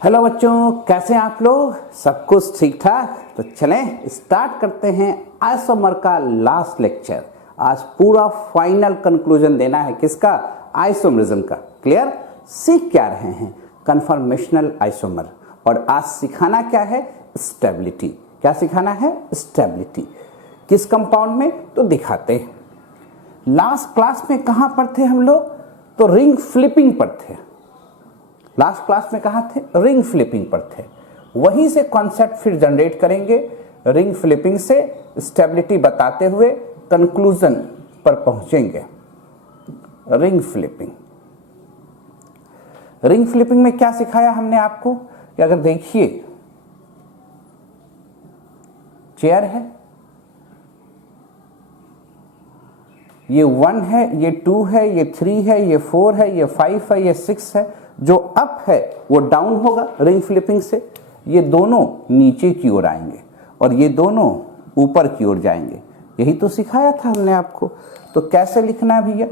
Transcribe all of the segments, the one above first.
Hello बच्चों, कैसे हैं आप लोग? सब कुछ ठीक ठाक? तो चलें स्टार्ट करते हैं आइसोमर का लास्ट लेक्चर। आज पूरा फाइनल कंक्लूजन देना है किसका? आइसोमरिज्म का। क्लियर? सीख क्या रहे हैं? Conformational isomer. और आज सिखाना क्या है? स्टेबिलिटी। क्या सिखाना है? स्टेबिलिटी। किस कंपाउंड में? तो दिखाते हैं। लास्ट क्लास में कहां पर थे हम लोग? तो रिंग फ्लिपिंग पर थे। लास्ट क्लास में कहा थे? रिंग फ्लिपिंग पर थे। वहीं से कॉन्सेप्ट फिर जनरेट करेंगे। रिंग फ्लिपिंग से स्टेबिलिटी बताते हुए कंक्लूजन पर पहुंचेंगे। Ring flipping. रिंग फ्लिपिंग में क्या सिखाया हमने आपको कि अगर देखिए चेयर है, ये 1 है, ये 2 है, ये 3 है, ये 4 है, ये 5 है, ये 6 है। जो अप है वो डाउन होगा रिंग फ्लिपिंग से। ये दोनों नीचे की ओर आएंगे और ये दोनों ऊपर की ओर जाएंगे। यही तो सिखाया था हमने आपको। तो कैसे लिखना है भैया?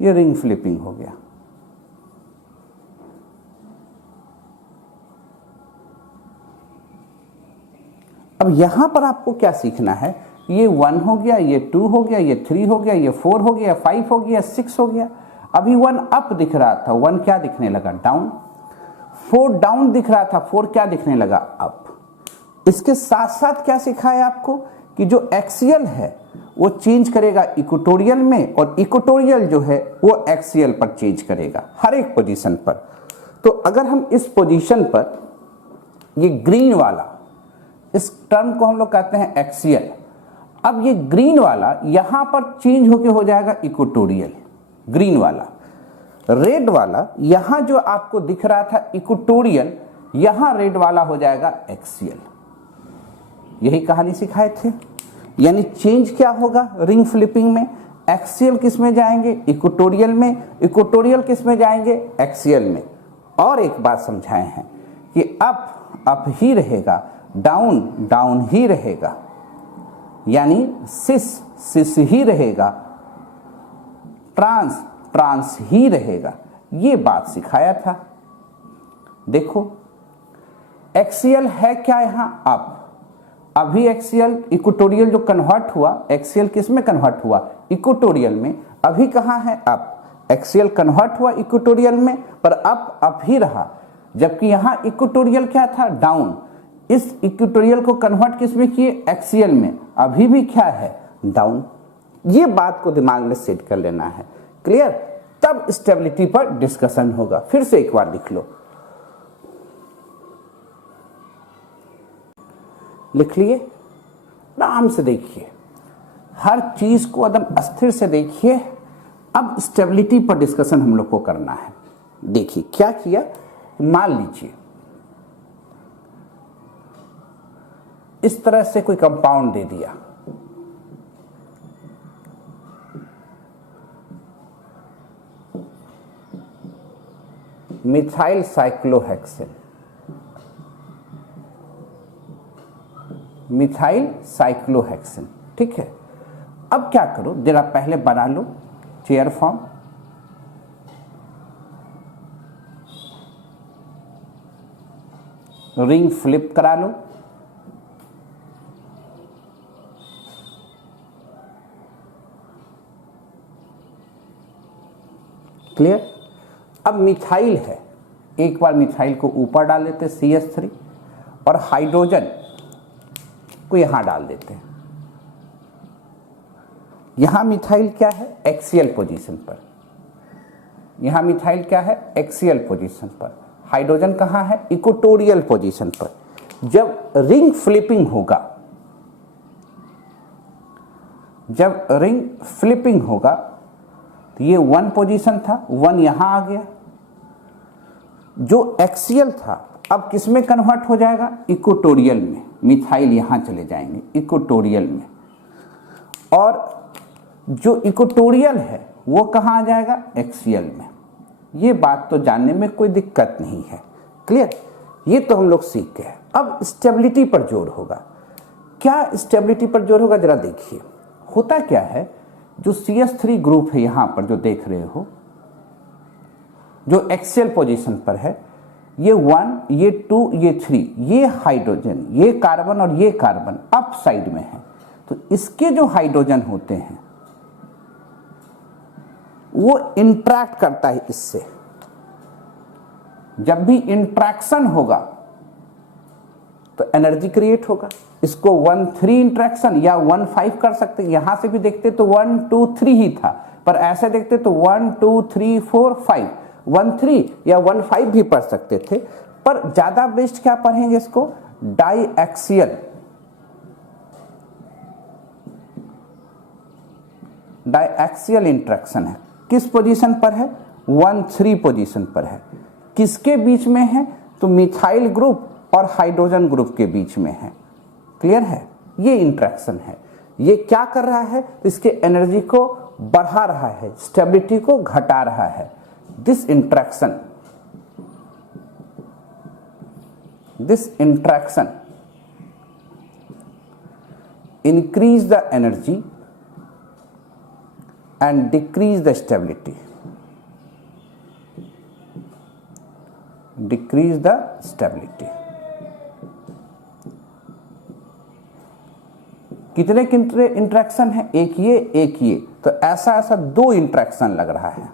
ये रिंग फ्लिपिंग हो गया। अब यहां पर आपको क्या सीखना है? ये 1 हो गया, ये 2 हो गया, ये 3 हो गया, ये 4 हो गया, 5 हो गया, 6 हो गया। अभी 1 अप दिख रहा था, 1 क्या दिखने लगा? डाउन। 4 डाउन दिख रहा था, 4 क्या दिखने लगा? अप। इसके साथ साथ क्या सिखाया आपको कि जो एक्सियल है वो चेंज करेगा इक्वेटोरियल में, और इक्वेटोरियल जो है वो एक्सियल पर चेंज करेगा हर एक पोजीशन पर। तो अगर हम इस पोजीशन पर, ये ग्रीन वाला, इस टर्म को हम लोग कहते हैं एक्सियल। अब ये ग्रीन वाला यहां पर चेंज होके हो जाएगा इक्वेटोरियल, ग्रीन वाला। रेड वाला यहां जो आपको दिख रहा था इक्वेटोरियल, यहां रेड वाला हो जाएगा एक्सियल। यही कहानी सिखाए थे। यानी चेंज क्या होगा रिंग फ्लिपिंग में? एक्सियल किस में जाएंगे? इक्वेटोरियल में। इक्वेटोरियल किस में जाएंगे? एक्सियल में। और एक बात समझाए हैं कि अप ही रहेगा, डाउन डाउन ही रहेगा, यानी सिस ही रहेगा, ट्रांस ही रहेगा। ये बात सिखाया था। देखो एक्सियल है क्या यहां? अप। अभी एक्सियल इक्वेटोरियल जो कन्वर्ट हुआ, एक्सियल किस में कन्वर्ट हुआ? इक्वेटोरियल में। अभी कहां है? अप। एक्सियल कन्वर्ट हुआ इक्वेटोरियल में, पर अप ही रहा। जबकि यहां इक्वेटोरियल क्या था? डाउन। इस इक्वेटोरियल को कन्वर्ट किस में किए? एक्सियल में। अभी भी क्या है? डाउन। ये बात को दिमाग में सेट कर लेना है। क्लियर? तब स्टेबिलिटी पर डिस्कशन होगा। फिर से एक बार लिख लो, लिख लिए? आराम से देखिए, हर चीज को एकदम अस्थिर से देखिए। अब स्टेबिलिटी पर डिस्कशन हम लोग को करना है। देखिए क्या किया। मान लीजिए इस तरह से कोई कंपाउंड दे दिया, मिथाइल साइक्लोहेक्सेन। मिथाइल साइक्लोहेक्सेन, ठीक है। अब क्या करो, जरा पहले बना लो चेयर फॉर्म। रिंग फ्लिप करा लो। क्लियर? अब मिथाइल है, एक बार मिथाइल को ऊपर डाल देते CH3, और हाइड्रोजन को यहां डाल देते हैं। यहां मिथाइल क्या है? एक्सियल पोजीशन पर। यहां मिथाइल क्या है? एक्सियल पोजीशन पर। हाइड्रोजन कहां है? इक्वेटोरियल पोजीशन पर। जब रिंग फ्लिपिंग होगा, जब रिंग फ्लिपिंग होगा, तो ये 1 पोजीशन था, 1 यहां आ गया। जो एक्सियल था अब किस में कन्वर्ट हो जाएगा? इक्वेटोरियल में। मिथाइल यहां चले जाएंगे इक्वेटोरियल में, और जो इक्वेटोरियल है वो कहां आ जाएगा? एक्सियल में। ये बात तो जानने में कोई दिक्कत नहीं है। क्लियर? ये तो हम लोग सीख गए। अब स्टेबिलिटी पर जोर होगा। क्या स्टेबिलिटी पर जोर होगा? जरा देखिए, होता क्या है जो CH3 ग्रुप है यहां पर जो देख रहे हो, जो एक्सियल पोजीशन पर है, ये 1, ये 2, ये 3, ये हाइड्रोजन, ये कार्बन और ये कार्बन अप साइड में है। तो इसके जो हाइड्रोजन होते हैं वो इंटरैक्ट करता है इससे। जब भी इंट्रैक्शन होगा तो एनर्जी क्रिएट होगा। इसको 1-3 इंट्रैक्शन या 1-5 कर सकते हैं। यहां से भी देखते तो 1-2-3 ही था, पर ऐसे देखते तो 1-2-3-4-5, 1-3 या 1-5 भी पढ़ सकते थे, पर ज्यादा बेस्ट क्या पढ़ेंगे इसको, डाईएक्सियल। डाईएक्सियल इंट्रैक्शन है। किस पोजीशन पर है, 1-3 पोजीशन पर है। किसके बीच में है, तो मिथाइल ग्रुप और हाइड्रोजन ग्रुप के बीच में है। क्लियर है, ये इंट्रैक्शन है। ये क्या कर रहा है, तो इसके एनर्जी को बढ़ा रहा है, स्टेबिलिटी को घटा रहा है। This interaction increase the energy and decrease the stability. Decrease the stability. कितने इंट्रैक्शन है, एक ये, तो ऐसा 2 इंट्रैक्शन लग रहा है।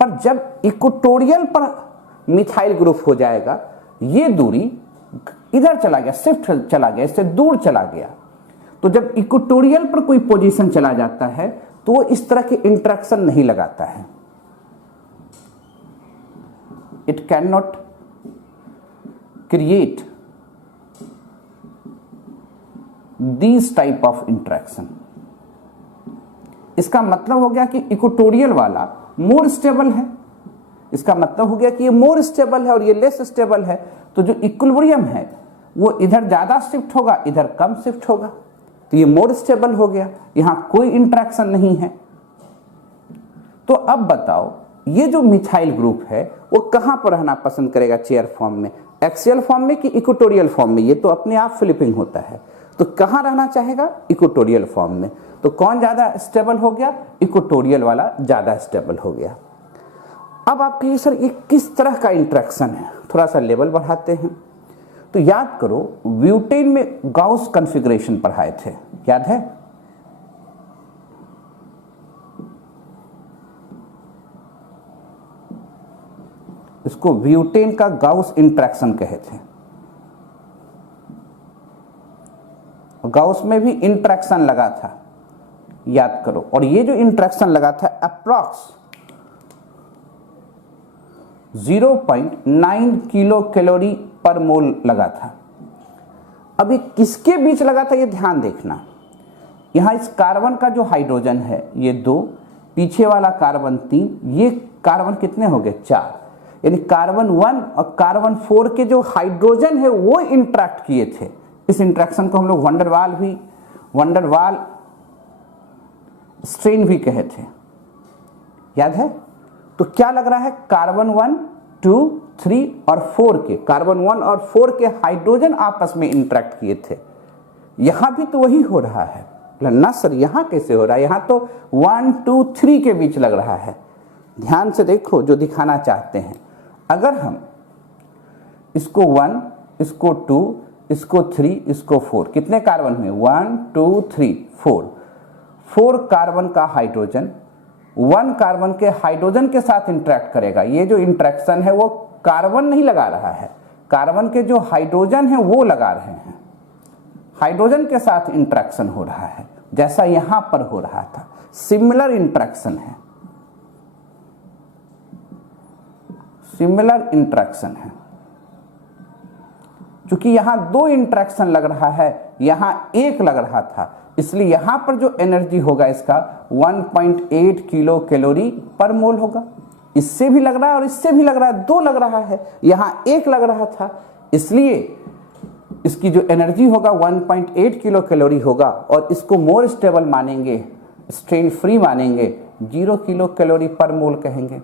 पर जब इक्वेटोरियल पर मिथाइल ग्रुप हो जाएगा, ये दूरी इधर चला गया, शिफ्ट चला गया, इससे दूर चला गया। तो जब इक्वेटोरियल पर कोई पोजीशन चला जाता है तो वो इस तरह के इंट्रैक्शन नहीं लगाता है। It can not create these type of interaction. इसका मतलब हो गया कि इक्वेटोरियल वाला मोर स्टेबल है। इसका मतलब हो गया कि ये मोर स्टेबल है और ये लेस स्टेबल है। तो जो इक्विलिब्रियम है वो इधर ज्यादा शिफ्ट होगा, इधर कम शिफ्ट होगा, तो ये मोर स्टेबल हो गया। यहां कोई इंट्रैक्शन नहीं है। तो अब बताओ, ये जो मिथाइल ग्रुप है वो कहां पर रहना पसंद करेगा, चेयर फॉर्म में, एक्सियल फॉर्म में कि इक्वेटोरियल फॉर्म में? ये तो अपने आप फ्लिपिंग होता है। तो कहां रहना चाहेगा, इक्वेटोरियल फॉर्म में। तो कौन ज्यादा स्टेबल हो गया, इक्वेटोरियल वाला ज्यादा स्टेबल हो गया। अब आप कहिए सर ये किस तरह का इंट्रैक्शन है, थोड़ा सा लेवल बढ़ाते हैं। तो याद करो, ब्यूटेन में गाउस कॉन्फ़िगरेशन पढ़ाए थे, याद है? इसको ब्यूटेन का गाउस इंट्रैक्शन कहे थे। गाउस में भी इंट्रैक्शन लगा था, याद करो। और ये जो इंट्रैक्शन लगा था अप्रॉक्स 0.9 किलो कैलोरी पर मोल लगा था। अभी किसके बीच लगा था ये ध्यान देखना। यहां इस कार्बन का जो हाइड्रोजन है ये 2, पीछे वाला कार्बन 3, ये कार्बन कितने हो गए, 4। यानी कार्बन 1 और कार्बन 4 के जो हाइड्रोजन है वो इंट्रैक्ट किए थे। इस इंट्रैक्शन को हम लोग वंडरवाल स्ट्रेन भी कहे थे, याद है? तो क्या लग रहा है, कार्बन 1, 2, 3 और 4 के, कार्बन 1 और 4 के हाइड्रोजन आपस में इंटरेक्ट किए थे। यहां भी तो वही हो रहा है ना सर, यहां कैसे हो रहा है? यहां तो 1, 2, 3 के बीच लग रहा है। ध्यान से देखो जो दिखाना चाहते हैं। अगर हम इसको 1, इसको 2, इसको 3, इसको 4, कितने कार्बन हुए, 1, 2, 3, 4 कार्बन का हाइड्रोजन 1 कार्बन के हाइड्रोजन के साथ इंटरेक्ट करेगा। ये जो इंटरेक्शन है वो कार्बन नहीं लगा रहा है, कार्बन के जो हाइड्रोजन है वो लगा रहे हैं। हाइड्रोजन के साथ इंटरेक्शन हो रहा है जैसा यहां पर हो रहा था। सिमिलर इंटरेक्शन है, सिमिलर इंटरेक्शन है। क्योंकि यहां 2 इंटरेक्शन लग रहा है, यहां 1 लग रहा था, इसलिए यहां पर जो एनर्जी होगा इसका 1.8 किलो कैलोरी पर मोल होगा। इससे भी लग रहा है और इससे भी लग रहा है, 2 लग रहा है, यहां 1 लग रहा था, इसलिए इसकी जो एनर्जी होगा 1.8 किलो कैलोरी होगा। और इसको मोर स्टेबल मानेंगे, स्ट्रेन फ्री मानेंगे, 0 किलो कैलोरी पर मोल कहेंगे।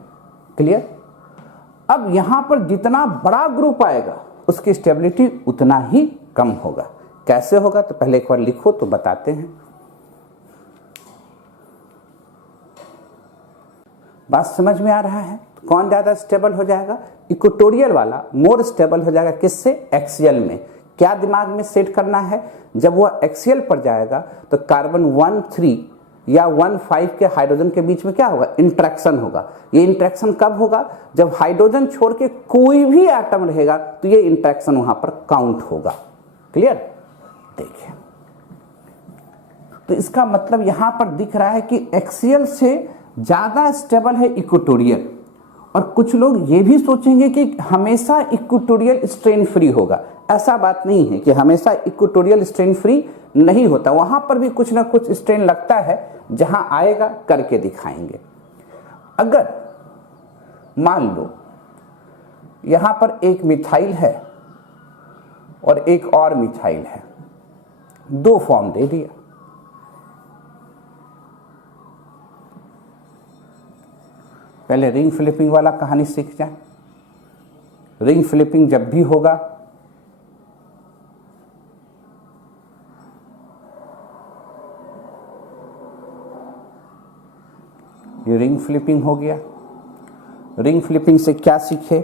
क्लियर? अब यहां पर जितना बड़ा ग्रुप आएगा उसकी स्टेबिलिटी उतना ही कम होगा। कैसे होगा तो पहले एक बार लिखो तो बताते हैं। बात समझ में आ रहा है? तो कौन ज़्यादा स्टेबल हो जाएगा? इक्वेटोरियल वाला मोर स्टेबल हो जाएगा। किससे? एक्सियल में। क्या दिमाग में सेट करना है? जब वह एक्सियल पर जाएगा तो कार्बन 1,3 या 1,5 के हाइड्रोजन के बीच में क्या होगा? इंटरेक्शन होगा। ये इंटरेक्शन कब होगा? जब हाइड्रोजन छोड़ के कोई भी एटम रहेगा तो ये इंटरेक्शन वहां पर काउंट होगा। क्लियर? देखिए, तो इसका मतलब यहां पर दिख रहा है कि एक्सियल से ज्यादा स्टेबल है इक्वेटोरियल। और कुछ लोग ये भी सोचेंगे कि हमेशा इक्वेटोरियल स्ट्रेन फ्री होगा। ऐसा बात नहीं है कि हमेशा इक्वेटोरियल स्ट्रेन फ्री नहीं होता, वहां पर भी कुछ ना कुछ स्ट्रेन लगता है। जहां आएगा करके दिखाएंगे। अगर मान लो यहां पर एक मिथाइल है और एक और मिथाइल है, दो फॉर्म दे दिया। पहले रिंग फ्लिपिंग वाला कहानी सीख जाए। रिंग फ्लिपिंग जब भी होगा ये रिंग फ्लिपिंग हो गया। रिंग फ्लिपिंग से क्या सीखे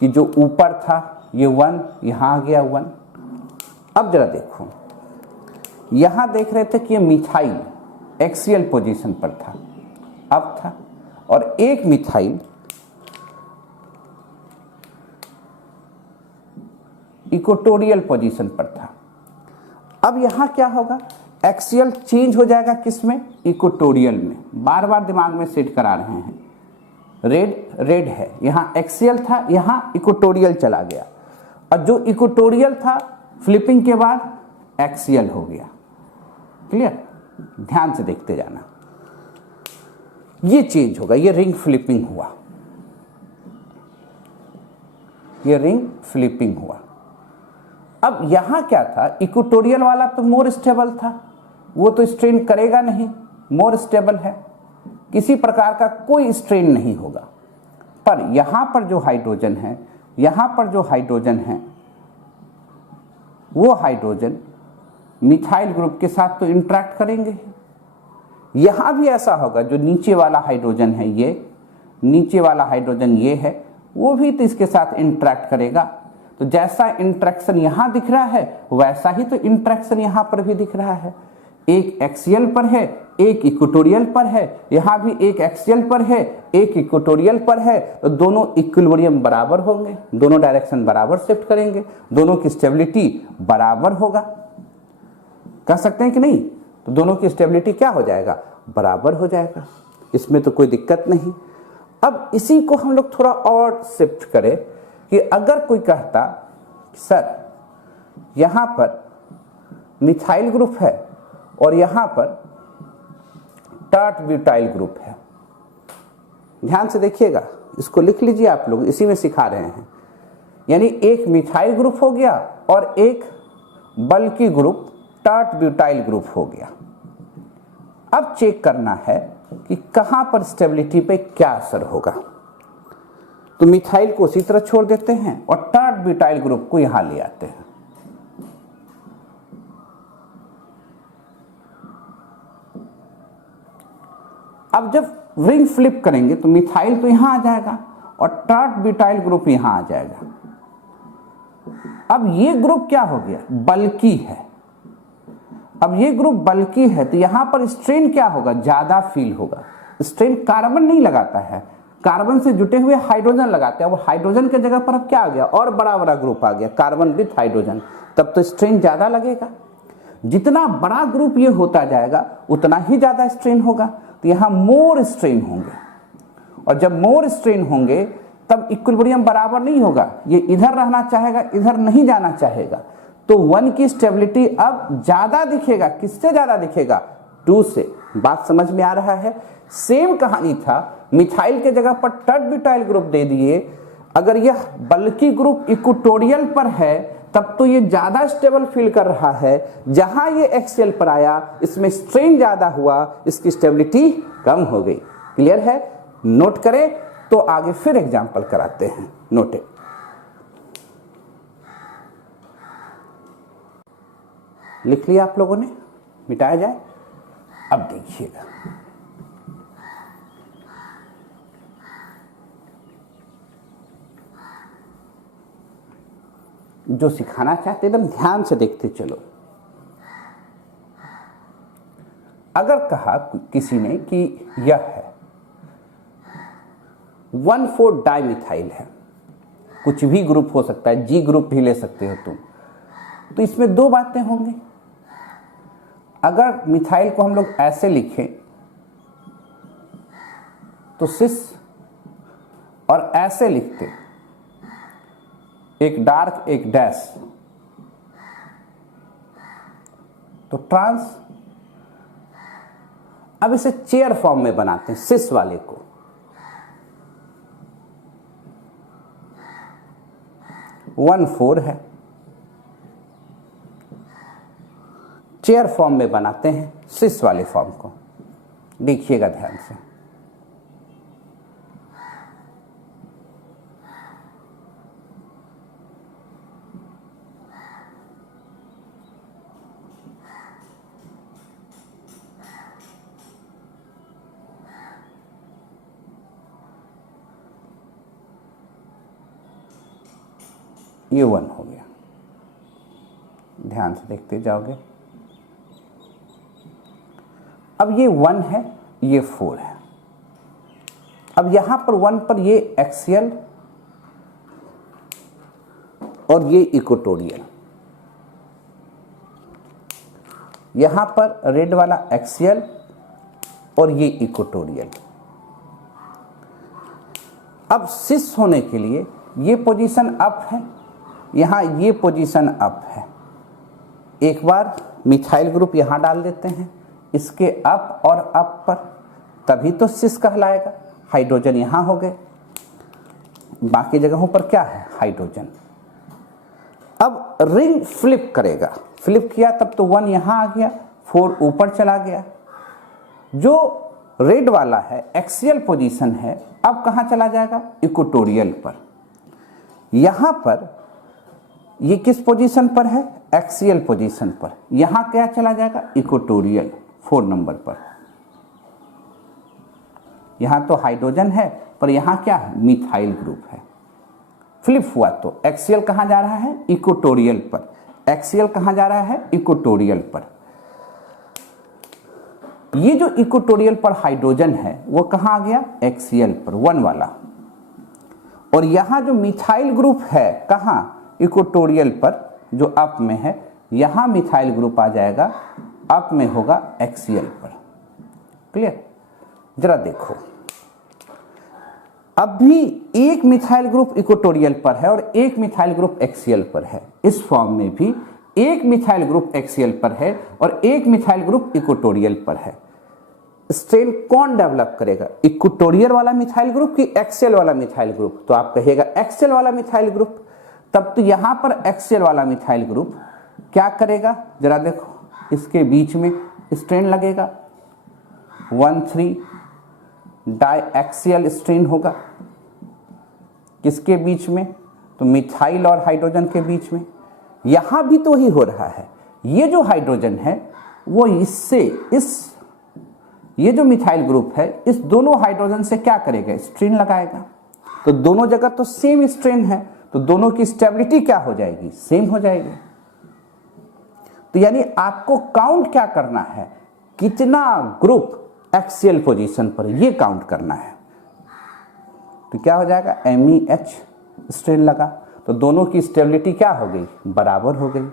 कि जो ऊपर था ये 1, यहां आ गया 1। अब जरा देखो, यहां देख रहे थे कि ये मिथाइल एक्सियल पोजीशन पर था, अब था, और एक मिथाइल इक्वेटोरियल पोजीशन पर था। अब यहां क्या होगा? एक्सियल चेंज हो जाएगा किसमें? इक्वेटोरियल में। बार बार दिमाग में सेट करा रहे हैं। रेड है, यहां एक्सियल था, यहां इक्वेटोरियल चला गया, और जो इक्वेटोरियल था फ्लिपिंग के बाद एक्सियल हो गया। क्लियर? ध्यान से देखते जाना। ये चेंज होगा, ये रिंग फ्लिपिंग हुआ, ये रिंग फ्लिपिंग हुआ। अब यहां क्या था? इक्वेटोरियल वाला तो मोर स्टेबल था, वो तो स्ट्रेन करेगा नहीं, मोर स्टेबल है, किसी प्रकार का कोई स्ट्रेन नहीं होगा। पर यहां पर जो हाइड्रोजन है, यहां पर जो हाइड्रोजन है, वो हाइड्रोजन मिथाइल ग्रुप के साथ तो इंटरेक्ट करेंगे। यहां भी ऐसा होगा, जो नीचे वाला हाइड्रोजन है, ये नीचे वाला हाइड्रोजन ये है, वो भी तो इसके साथ इंटरेक्ट करेगा। तो जैसा इंटरेक्शन यहां दिख रहा है वैसा ही तो इंटरेक्शन यहां पर भी दिख रहा है। एक एक्सियल पर है, एक इक्वेटोरियल पर है, यहां भी एक एक्सियल पर है, एक इक्वेटोरियल पर है। तो दोनों इक्विलिब्रियम बराबर होंगे, दोनों डायरेक्शन बराबर शिफ्ट करेंगे, दोनों की स्टेबिलिटी बराबर होगा। कह सकते हैं कि नहीं? तो दोनों की स्टेबिलिटी क्या हो जाएगा? बराबर हो जाएगा। इसमें तो कोई दिक्कत नहीं। अब इसी को हम लोग थोड़ा और शिफ्ट करें कि अगर कोई कहता सर यहां पर मिथाइल ग्रुप है और यहां पर टार्ट ब्यूटाइल ग्रुप है। ध्यान से देखिएगा, इसको लिख लीजिए आप लोग, इसी में सिखा रहे हैं। यानी एक मिथाइल ग्रुप हो गया और एक बल्कि ग्रुप टार्ट ब्यूटाइल ग्रुप हो गया। अब चेक करना है कि कहां पर स्टेबिलिटी पे क्या असर होगा। तो मिथाइल को उसी तरह छोड़ देते हैं और टार्ट ब्यूटाइल ग्रुप को यहां ले आते हैं। अब जब रिंग फ्लिप करेंगे तो मिथाइल तो यहां आ जाएगा और टार्ट ब्यूटाइल ग्रुप यहां आ जाएगा। अब ये ग्रुप क्या हो गया? बल्कि है। अब ये ग्रुप बल्कि है तो यहां पर स्ट्रेन क्या होगा? ज्यादा फील होगा। स्ट्रेन कार्बन नहीं लगाता है, कार्बन से जुटे हुए हाइड्रोजन लगाते हैं। वो हाइड्रोजन के जगह पर अब क्या आ गया? और बड़ा बड़ा ग्रुप आ गया, कार्बन विथ हाइड्रोजन। तब तो स्ट्रेन ज्यादा लगेगा। जितना बड़ा ग्रुप ये होता जाएगा उतना ही ज्यादा स्ट्रेन होगा। तो यहां मोर स्ट्रेन होंगे, और जब मोर स्ट्रेन होंगे तब इक्विलिब्रियम बराबर नहीं होगा। ये इधर रहना चाहेगा, इधर नहीं जाना चाहेगा। तो 1 की स्टेबिलिटी अब ज्यादा दिखेगा। किससे ज्यादा दिखेगा? 2 से। बात समझ में आ रहा है? सेम कहानी था, मिथाइल के जगह पर टार्ट ब्यूटाइल ग्रुप दे दिए। अगर यह बल्कि ग्रुप इक्वेटोरियल पर है तब तो ये ज्यादा स्टेबल फील कर रहा है। जहां ये एक्सियल पर आया इसमें स्ट्रेन ज्यादा हुआ, इसकी स्टेबिलिटी कम हो गई। क्लियर है? नोट करें तो आगे फिर एग्जांपल कराते हैं। नोटे लिख लिया आप लोगों ने, मिटाया जाए। अब देखिएगा, जो सिखाना चाहते एकदम ध्यान से देखते चलो। अगर कहा किसी ने कि यह है 1,4 डाइमिथाइल है, कुछ भी ग्रुप हो सकता है, जी ग्रुप भी ले सकते हो तुम, तो इसमें दो बातें होंगी। अगर मिथाइल को हम लोग ऐसे लिखें तो सिस, और ऐसे लिखते एक डार्क एक डैश तो ट्रांस। अब इसे चेयर फॉर्म में बनाते हैं, सिस वाले को। वन फोर है, चेयर फॉर्म में बनाते हैं सिस वाले फॉर्म को। देखिएगा ध्यान से, ये वन हो गया। ध्यान से देखते जाओगे। अब ये वन है, ये फोर है। अब यहां पर वन पर ये एक्सियल और ये इक्वेटोरियल, यहां पर रेड वाला एक्सियल और ये इक्वेटोरियल। अब सिस होने के लिए ये पोजीशन अप है, यहां ये पोजीशन अप है। एक बार मिथाइल ग्रुप यहां डाल देते हैं, इसके अप और अप पर, तभी तो सिस कहलाएगा। हाइड्रोजन यहां हो गए, बाकी जगहों पर क्या है, हाइड्रोजन। अब रिंग फ्लिप करेगा, फ्लिप किया तब तो वन यहां आ गया, फोर ऊपर चला गया। जो रेड वाला है एक्सियल पोजीशन है, अब कहां चला जाएगा, इक्वेटोरियल पर। यहां पर ये किस पोजीशन पर है, एक्सियल पोजीशन पर। यहां क्या चला जाएगा, इक्वेटोरियल 4 नंबर पर। यहां तो हाइड्रोजन है पर यहां क्या है, मिथाइल ग्रुप है। फ्लिप हुआ तो एक्सियल कहां जा रहा है, इक्वेटोरियल पर। एक्सियल कहां जा रहा है, इक्वेटोरियल पर। ये जो इक्वेटोरियल पर हाइड्रोजन है वो कहां आ गया, एक्सियल पर, वन वाला। और यहां जो मिथाइल ग्रुप है कहां, इक्वेटोरियल पर, जो अप में है। यहां मिथाइल ग्रुप आ जाएगा, अप में होगा एक्सियल पर। क्लियर। जरा देखो, अब भी एक मिथाइल ग्रुप इक्वेटोरियल पर है और एक मिथाइल ग्रुप एक्सियल पर है। इस फॉर्म में भी एक मिथाइल ग्रुप एक्सियल पर है और एक मिथाइल ग्रुप इक्वेटोरियल पर है। स्ट्रेन कौन डेवलप करेगा, इक्वेटोरियल वाला मिथाइल ग्रुप कि एक्सियल वाला मिथाइल ग्रुप? तो आप कहिएगा एक्सियल वाला मिथाइल ग्रुप। तब तो यहां पर एक्सियल वाला मिथाइल ग्रुप क्या करेगा, जरा देखो, इसके बीच में स्ट्रेन लगेगा, 1,3 डाई एक्सियल स्ट्रेन होगा। किसके बीच में, तो मिथाइल और हाइड्रोजन के बीच में। यहां भी तो ही हो रहा है। ये जो हाइड्रोजन है वो इससे, ये जो मिथाइल ग्रुप है इस दोनों हाइड्रोजन से क्या करेगा, स्ट्रेन लगाएगा। तो दोनों जगह तो सेम स्ट्रेन है, तो दोनों की स्टेबिलिटी क्या हो जाएगी, सेम हो जाएगी। तो यानी आपको काउंट क्या करना है, कितना ग्रुप एक्सियल पोजीशन पर, ये काउंट करना है। तो क्या हो जाएगा, MEH स्ट्रेन लगा, तो दोनों की स्टेबिलिटी क्या हो गई, बराबर हो गई।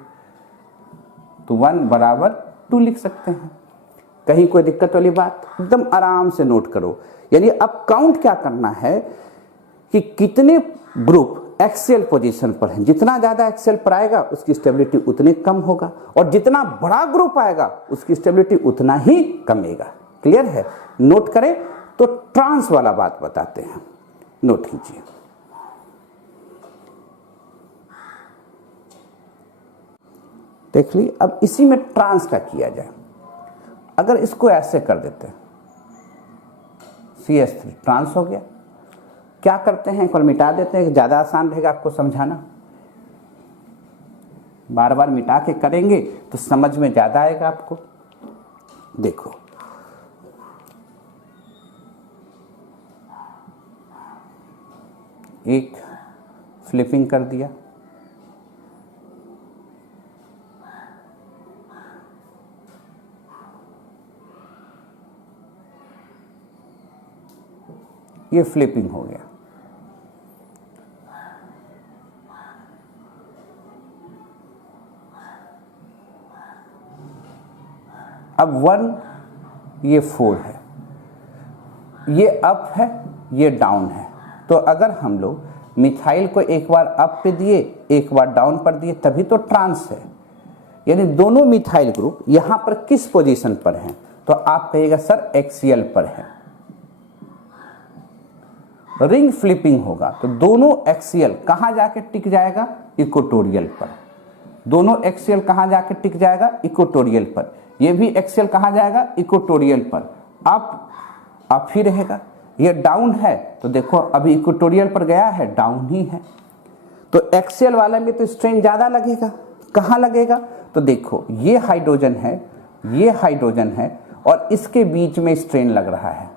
तो 1 बराबर 2 लिख सकते हैं। कहीं कोई दिक्कत वाली बात, एकदम आराम से नोट करो। यानी अब काउंट क्या करना है कि कितने ग्रुप एक्सियल पोजीशन पर है। जितना ज्यादा एक्सियल पर आएगा उसकी स्टेबिलिटी उतनी कम होगा, और जितना बड़ा ग्रुप आएगा उसकी स्टेबिलिटी उतना ही कमेगा। क्लियर है। नोट करें तो ट्रांस वाला बात बताते हैं, नोट कीजिए। देख ली। अब इसी में ट्रांस का किया जाए। अगर इसको ऐसे कर देते हैं, CH3 ट्रांस हो गया। क्या करते हैं, एक बार मिटा देते हैं, ज़्यादा आसान रहेगा आपको समझाना। बार बार मिटा के करेंगे तो समझ में ज़्यादा आएगा आपको। देखो एक फ्लिपिंग कर दिया, ये फ्लिपिंग हो गया। अब 1 ये 4 है, ये अप है, ये डाउन है। तो अगर हम लोग मिथाइल को एक बार अप पे दिए एक बार डाउन पर दिए तभी तो ट्रांस है, यानी दोनों मिथाइल ग्रुप यहां पर किस पोजीशन पर हैं? तो आप कहिएगा सर एक्सियल पर है। रिंग फ्लिपिंग होगा तो दोनों एक्सियल कहां जाके टिक जाएगा? इक्वेटोरियल पर। दोनों एक्सियल कहां जाके टिक जाएगा? इक्वेटोरियल पर। ये भी एक्सियल कहां जाएगा? इक्वेटोरियल पर। अप ही रहेगा। ये डाउन है तो देखो अभी इक्वेटोरियल पर गया है, डाउन ही है। तो एक्सियल वाले में तो स्ट्रेन ज्यादा लगेगा। कहां लगेगा? तो देखो ये हाइड्रोजन है, ये हाइड्रोजन है और इसके बीच में स्ट्रेन लग रहा है।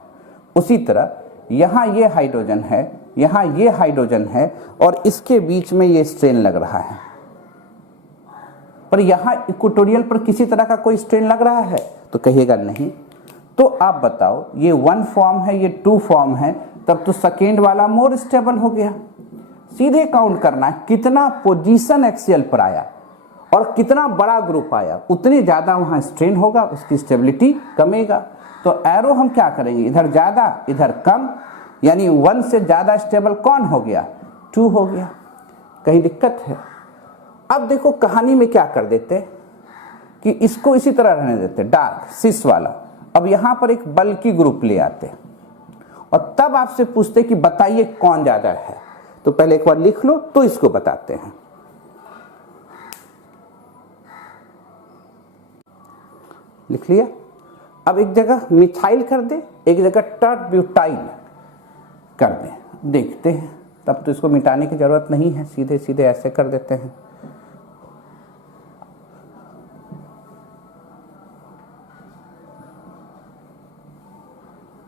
उसी तरह यहां ये हाइड्रोजन है, यहां ये हाइड्रोजन है और इसके बीच में ये स्ट्रेन लग रहा है। पर यहां इक्वेटोरियल पर किसी तरह का कोई स्ट्रेन लग रहा है? तो कहिएगा नहीं। तो आप बताओ ये 1 फॉर्म है, ये 2 फॉर्म है, तब तो सेकेंड वाला मोर स्टेबल हो गया। सीधे काउंट करना कितना पोजीशन एक्सियल पर आया और कितना बड़ा ग्रुप आया, उतने ज्यादा वहां स्ट्रेन होगा, उसकी स्टेबिलिटी कमेगा। तो एरो हम क्या करेंगे? इधर ज्यादा इधर कम, यानी 1 से ज्यादा स्टेबल कौन हो गया? 2 हो गया। कहीं दिक्कत है? अब देखो कहानी में क्या कर देते कि इसको इसी तरह रहने देते, डार्क सिस वाला। अब यहां पर एक बल्कि ग्रुप ले आते और तब आपसे पूछते कि बताइए कौन ज्यादा है। तो पहले एक बार लिख लो तो इसको बताते हैं। लिख लिया? अब एक जगह मिथाइल कर दे, एक जगह टर्ब्यूटाइल कर दे, देखते हैं। तब तो इसको मिटाने की जरूरत नहीं है, सीधे सीधे ऐसे कर देते हैं।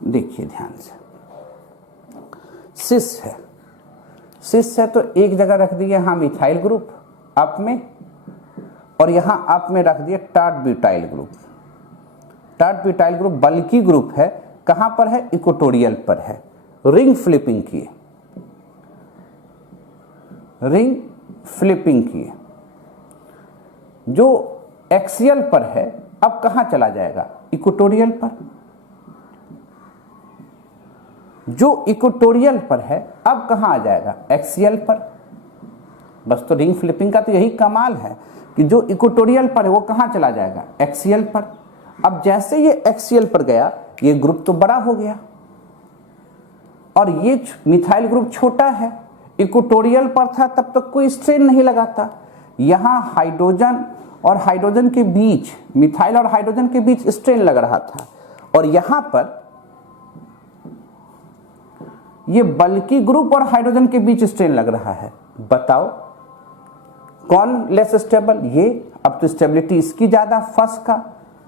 देखिए ध्यान से, सिस है, सिस है तो एक जगह रख दिए यहां मिथाइल ग्रुप अप में और यहां अप में रख दिए टर्ब्यूटाइल ग्रुप। टर्ब्यूटाइल ग्रुप बल्कि ग्रुप है, कहां पर है? इक्वेटोरियल पर है। रिंग फ्लिपिंग किए, रिंग फ्लिपिंग किए। जो एक्सियल पर है अब कहां चला जाएगा? इक्वेटोरियल पर। जो इक्वेटोरियल पर है अब कहां आ जाएगा? एक्सियल पर। बस तो रिंग फ्लिपिंग का तो यही कमाल है कि जो इक्वेटोरियल पर है वो कहां चला जाएगा? एक्सियल पर। अब जैसे ये एक्सियल पर गया ये ग्रुप तो बड़ा हो गया और ये मिथाइल ग्रुप छोटा है। इक्वेटोरियल पर था तब तक कोई स्ट्रेन नहीं लगाता। यहां हाइड्रोजन और हाइड्रोजन के बीच, मिथाइल और हाइड्रोजन के बीच स्ट्रेन लग रहा था और यहां पर ये बल्कि ग्रुप और हाइड्रोजन के बीच स्ट्रेन लग रहा है। बताओ कौन लेस स्टेबल? ये। अब तो स्टेबिलिटी इसकी ज्यादा, फर्स्ट का।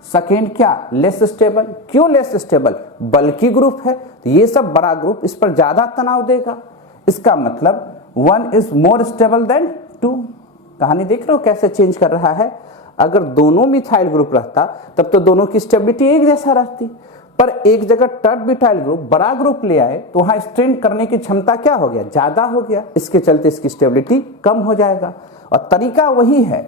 सेकेंड क्या? Less stable. क्यों लेस स्टेबल? बल्कि ग्रुप है तो ये सब बड़ा ग्रुप इस पर ज्यादा तनाव देगा। इसका मतलब 1 इज मोर स्टेबल देन 2। कहानी देख रहे हो कैसे चेंज कर रहा है? अगर दोनों मिथाइल ग्रुप रहता तब तो दोनों की स्टेबिलिटी एक जैसा रहती, पर एक जगह टर्ब्यूटाइल ग्रुप बड़ा ग्रुप ले आए तो वहां स्ट्रेन करने की क्षमता क्या हो गया? ज्यादा हो गया। इसके चलते इसकी स्टेबिलिटी कम हो जाएगा। और तरीका वही है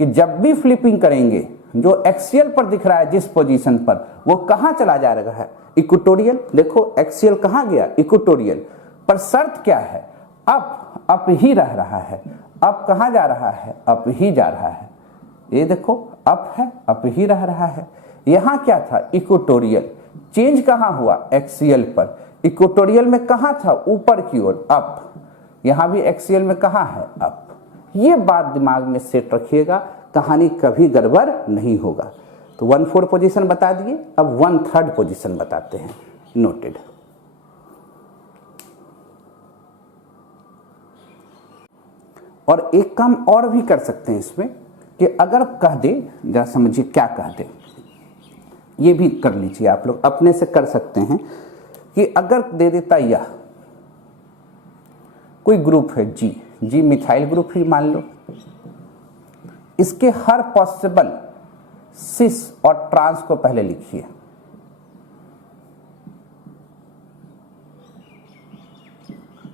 कि जब भी फ्लिपिंग करेंगे जो एक्सियल पर दिख रहा है जिस पोजीशन पर, वो कहां चला जा रहा है? इक्वेटोरियल। देखो एक्सियल कहां गया? इक्वेटोरियल। पर शर्त क्या है? अप ही रह रहा है। अप कहां जा रहा है? अप ही जा रहा है। ये देखो अप है, अप ही रह रहा है। यहां क्या था? इक्वेटोरियल। चेंज कहां हुआ? एक्सियल पर। इक्वेटोरियल में कहां था? ऊपर की ओर, अप। यहां भी एक्सियल में कहां है? अप। ये बात दिमाग में सेट रखिएगा, कहानी कभी गड़बड़ नहीं होगा। तो 1/4 पोजीशन बता दिए, अब 1/3 पोजीशन बताते हैं। नोटेड। और एक काम और भी कर सकते हैं इसमें, कि अगर कह दे, जरा समझिए क्या कह दे, ये भी कर लीजिए, आप लोग अपने से कर सकते हैं कि अगर दे देता यह कोई ग्रुप है जी मिथाइल ग्रुप ही मान लो, इसके हर पॉसिबल सिस और ट्रांस को पहले लिखिए।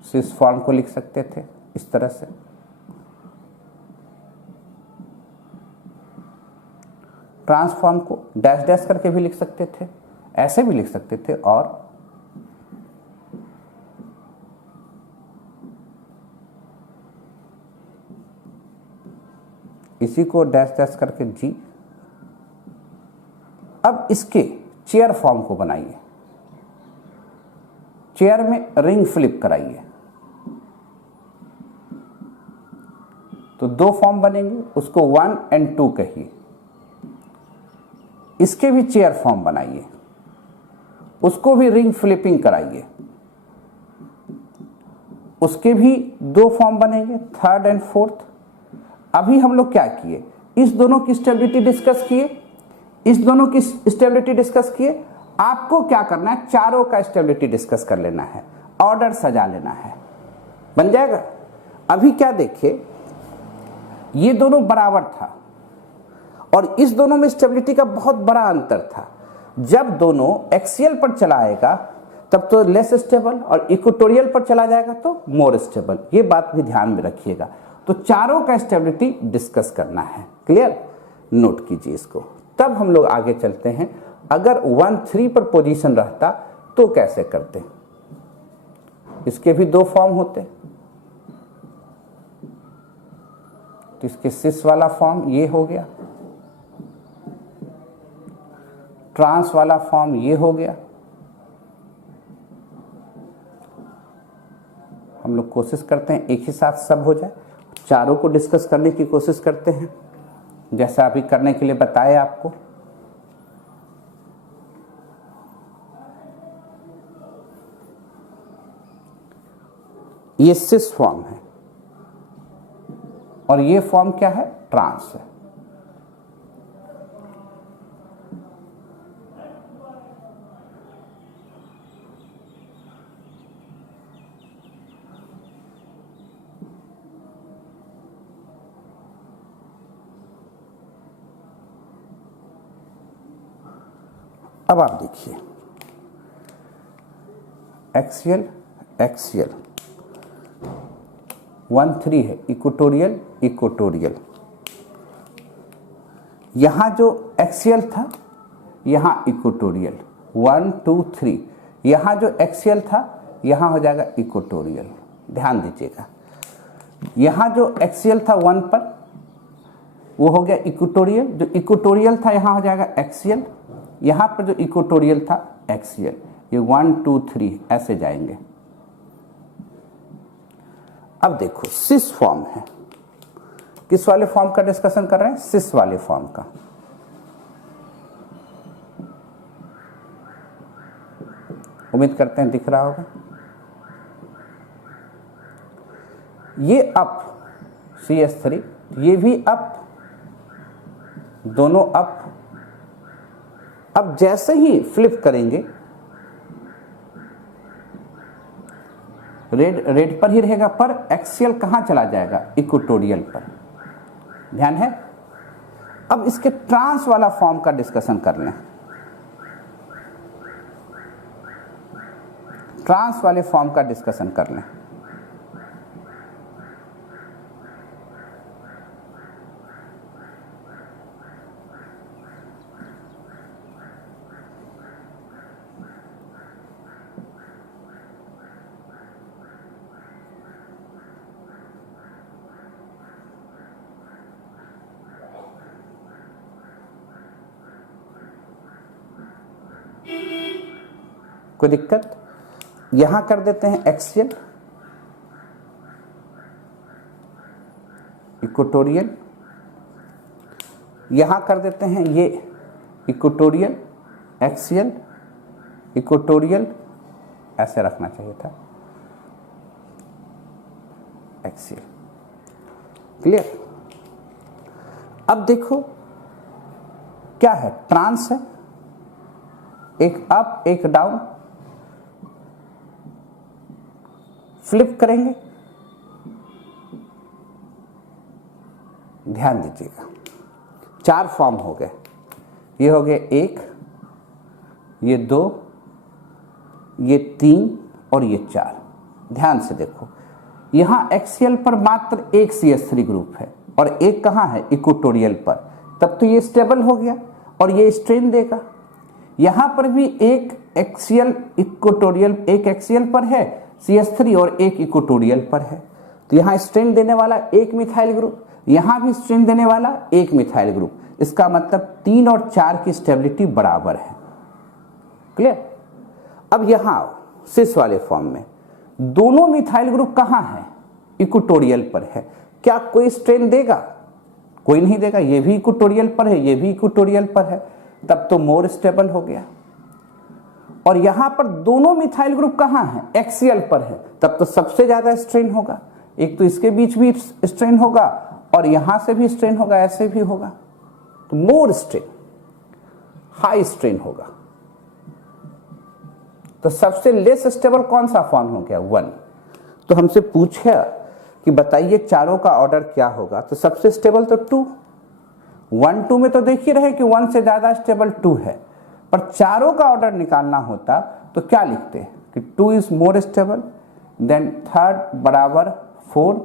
सिस फॉर्म को लिख सकते थे इस तरह से, ट्रांसफॉर्म को डैश डैश करके भी लिख सकते थे, ऐसे भी लिख सकते थे, और इसी को डैश डैश करके जी। अब इसके चेयर फॉर्म को बनाइए, चेयर में रिंग फ्लिप कराइए, तो दो फॉर्म बनेंगे, उसको 1 और 2 कहिए। इसके भी चेयर फॉर्म बनाइए, उसको भी रिंग फ्लिपिंग कराइए, उसके भी दो फॉर्म बनेंगे, 3rd और 4th। अभी हम लोग क्या किए, इस दोनों की स्टेबिलिटी डिस्कस किए, इस दोनों की स्टेबिलिटी डिस्कस किए। आपको क्या करना है, चारों का स्टेबिलिटी डिस्कस कर लेना है, ऑर्डर सजा लेना है, बन जाएगा। अभी क्या देखिए, ये दोनों बराबर था और इस दोनों में स्टेबिलिटी का बहुत बड़ा अंतर था। जब दोनों एक्सियल पर चला आएगा तब तो लेस स्टेबल, और इक्वेटोरियल पर चला जाएगा तो मोर स्टेबल। ये बात भी ध्यान में रखिएगा। तो चारों का स्टेबिलिटी डिस्कस करना है, क्लियर, नोट कीजिए इसको। तब हम लोग आगे चलते हैं। अगर 1-3 पर पोजीशन रहता तो कैसे करते, इसके भी दो फॉर्म होते, तो इसके सिस वाला फॉर्म ये हो गया, ट्रांस वाला फॉर्म ये हो गया। हम लोग कोशिश करते हैं एक ही साथ सब हो जाए, चारों को डिस्कस करने की कोशिश करते हैं, जैसा अभी करने के लिए बताया आपको। ये सिस फॉर्म है और ये फॉर्म क्या है, ट्रांस है। अब आप देखिए, एक्सियल एक्सियल 1-3 है, इक्वेटोरियल इक्वेटोरियल। यहां जो एक्सियल था यहां इक्वेटोरियल, 1, 2, 3। यहां जो एक्सियल था यहां हो जाएगा इक्वेटोरियल। ध्यान दीजिएगा, यहां जो एक्सियल था 1 पर वो हो गया इक्वेटोरियल, जो इक्वेटोरियल था यहां हो जाएगा एक्सियल, यहां पर जो इक्वेटोरियल था एक्सियल। ये 1, 2, 3 ऐसे जाएंगे। अब देखो सिस फॉर्म है, किस वाले फॉर्म का डिस्कशन कर रहे हैं, सिस वाले फॉर्म का। उम्मीद करते हैं दिख रहा होगा। ये अप CH3, ये भी अप, दोनों अप। अब जैसे ही फ्लिप करेंगे, रेड पर ही रहेगा, पर एक्सियल कहां चला जाएगा, इक्वेटोरियल पर। ध्यान है। अब इसके ट्रांस वाला फॉर्म का डिस्कशन कर लें। ट्रांस वाले फॉर्म का डिस्कशन कर लें। कोई दिक्कत, यहां कर देते हैं एक्सियल इक्वेटोरियल, यहां कर देते हैं ये इक्वेटोरियल एक्सियल इक्वेटोरियल, ऐसे रखना चाहिए था, एक्सियल। क्लियर। अब देखो क्या है, ट्रांस है, एक अप एक डाउन, फ्लिप करेंगे, ध्यान दीजिएगा 4 फॉर्म हो गए, ये हो गए 1, ये 2, ये 3 और ये 4। ध्यान से देखो यहां एक्सियल पर मात्र एक CH3 ग्रुप है और एक कहां है, इक्वेटोरियल पर, तब तो ये स्टेबल हो गया और ये स्ट्रेन देगा। यहां पर भी एक एक्सियल इक्वेटोरियल, एक एक्सियल पर है CH3 और एक इक्वेटोरियल पर है, तो यहां स्ट्रेन देने वाला एक मिथाइल ग्रुप, यहां भी स्ट्रेन देने वाला एक मिथाइल ग्रुप। इसका मतलब 3 और 4 की स्टेबिलिटी बराबर है। क्लियर? अब यहां सिस वाले फॉर्म में दोनों मिथाइल ग्रुप कहां है, इक्वेटोरियल पर है, क्या कोई स्ट्रेन देगा? कोई नहीं देगा। ये भी इक्वेटोरियल पर है, ये भी इक्वेटोरियल पर है, तब तो मोर स्टेबल हो गया। और यहां पर दोनों मिथाइल ग्रुप कहां है, एक्सियल पर है, तब तो सबसे ज्यादा स्ट्रेन होगा। एक तो इसके बीच भी स्ट्रेन होगा और यहां से भी स्ट्रेन होगा, ऐसे भी होगा, तो मोर स्ट्रेन, हाई स्ट्रेन होगा। तो सबसे लेस स्टेबल कौन सा फॉर्म हो गया, 1। तो हमसे पूछा कि बताइए चारों का ऑर्डर क्या होगा, तो सबसे स्टेबल तो 2। 1 2 में तो देख ही रहे कि 1 से ज्यादा स्टेबल 2 है, पर चारों का ऑर्डर निकालना होता तो क्या लिखते कि 2 is more stable, then 3rd बराबर 4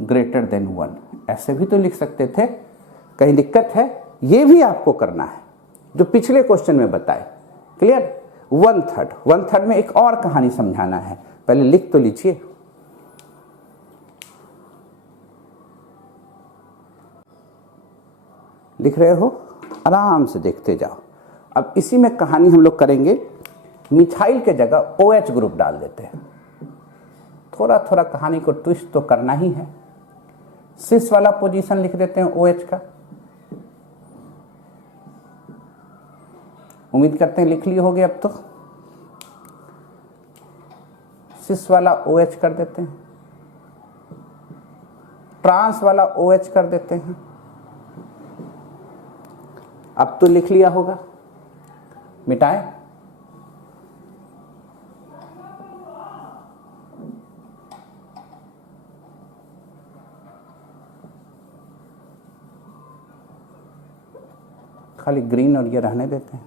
ग्रेटर देन 1, ऐसे भी तो लिख सकते थे। कहीं दिक्कत है? ये भी आपको करना है जो पिछले क्वेश्चन में बताए। क्लियर? 1/3 में एक और कहानी समझाना है, पहले लिख तो लीजिए। लिख रहे हो? आराम से देखते जाओ। अब इसी में कहानी हम लोग करेंगे, मिथाइल के जगह OH ग्रुप डाल देते हैं। थोड़ा थोड़ा कहानी को ट्विस्ट तो करना ही है। सिस वाला पोजीशन लिख देते हैं OH का, उम्मीद करते हैं लिख लिए होगे अब तो। सिस वाला OH कर देते हैं, ट्रांस वाला OH कर देते हैं, अब तो लिख लिया होगा। मिटाएं, खाली ग्रीन और ये रहने देते हैं।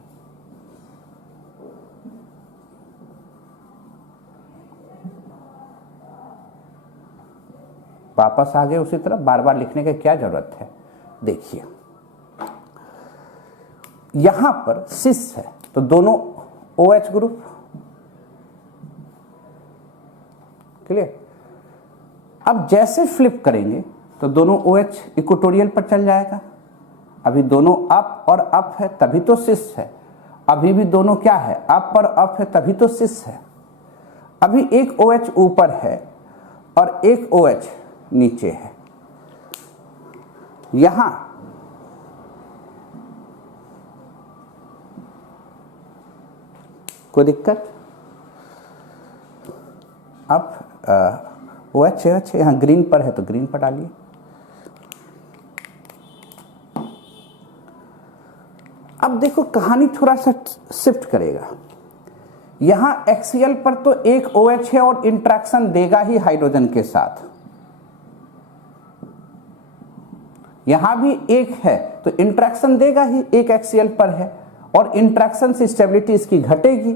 वापस आ गए उसी तरह, बार बार लिखने की क्या जरूरत है। देखिए यहां पर सिस है तो दोनों OH ग्रुप। क्लियर? अब जैसे फ्लिप करेंगे तो दोनों OH इक्वेटोरियल पर चल जाएगा। अभी दोनों अप और अप है तभी तो सिस है, अभी भी दोनों क्या है, अप और अप है तभी तो सिस है। अभी एक OH ऊपर है और एक OH नीचे है। यहां कोई दिक्कत? अब OH यहां ग्रीन पर है तो ग्रीन पर डालिए। अब देखो कहानी थोड़ा सा शिफ्ट करेगा। यहां एक्सियल पर तो एक OH है और इंटरेक्शन देगा ही हाइड्रोजन के साथ, यहां भी एक है तो इंटरेक्शन देगा ही, एक एक्सियल पर है और इंटरेक्शन से स्टेबिलिटी इसकी घटेगी।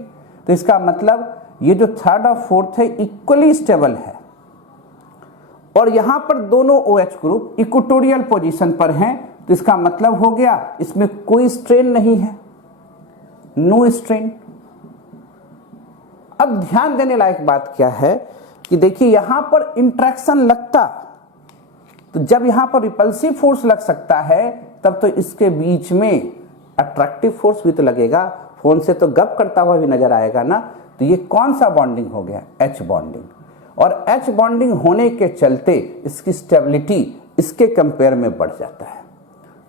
तो इसका मतलब ये जो 3rd और 4th है इक्वली स्टेबल है और यहां पर दोनों OH ग्रुप इक्वेटोरियल पोजीशन पर हैं, तो इसका मतलब हो गया इसमें कोई स्ट्रेन नहीं है, नो स्ट्रेन। अब ध्यान देने लायक बात क्या है कि देखिए यहां पर इंटरेक्शन लगता, तो जब यहां पर रिपल्सिव फोर्स लग सकता है तब तो इसके बीच में अट्रैक्टिव फोर्स भी तो लगेगा। फोन से तो गप करता हुआ भी नजर आएगा ना। तो ये कौन सा बॉन्डिंग हो गया, H बॉन्डिंग, और H बॉन्डिंग होने के चलते इसकी स्टेबिलिटी इसके कंपेयर में बढ़ जाता है।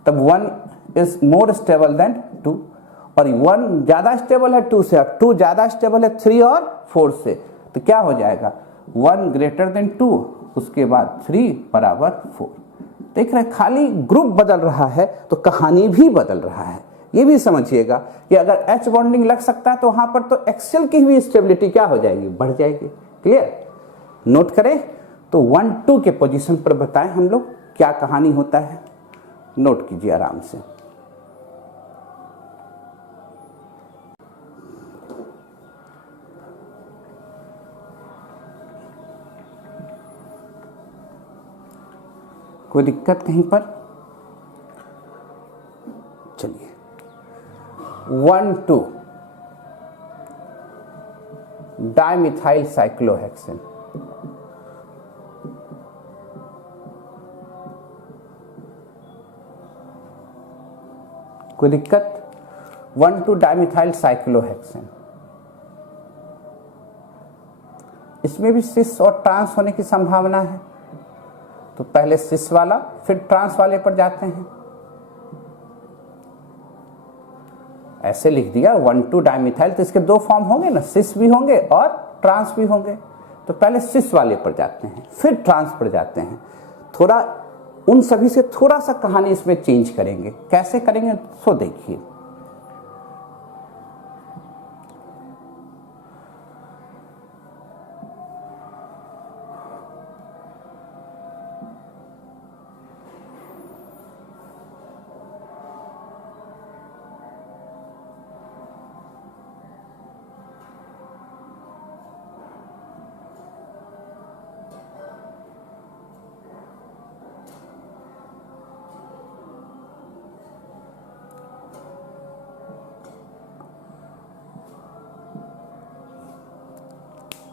तब 1 इज मोर स्टेबल देन 2 और 1 ज्यादा स्टेबल है 2 से, 2 ज्यादा स्टेबल है 3 और 4 से, तो क्या हो जाएगा 1 ग्रेटर देन 2, उसके बाद 3 बराबर 4। देख रहे हैं, खाली ग्रुप बदल रहा है तो कहानी भी बदल रहा है। ये भी समझिएगा कि अगर H बॉन्डिंग लग सकता है तो वहां पर तो एक्सियल की भी स्टेबिलिटी क्या हो जाएगी, बढ़ जाएगी। क्लियर, नोट करें। तो 1 2 के पोजीशन पर बताएं हम लोग क्या कहानी होता है, नोट कीजिए आराम से। कोई दिक्कत कहीं पर? चलिए 1 2 डाइमिथाइल साइक्लोहेक्सेन। कोई दिक्कत? 1 2 डाइमिथाइल साइक्लोहेक्सेन। इसमें भी सिस और ट्रांस होने की संभावना है, तो पहले सिस वाला फिर ट्रांस वाले पर जाते हैं। ऐसे लिख दिया 1 2 डाइमिथाइल, तो इसके 2 फॉर्म होंगे ना, सिस भी होंगे और ट्रांस भी होंगे। तो पहले सिस वाले पर जाते हैं फिर ट्रांस पर जाते हैं। थोड़ा उन सभी से थोड़ा सा कहानी इसमें चेंज करेंगे। कैसे करेंगे तो देखिए।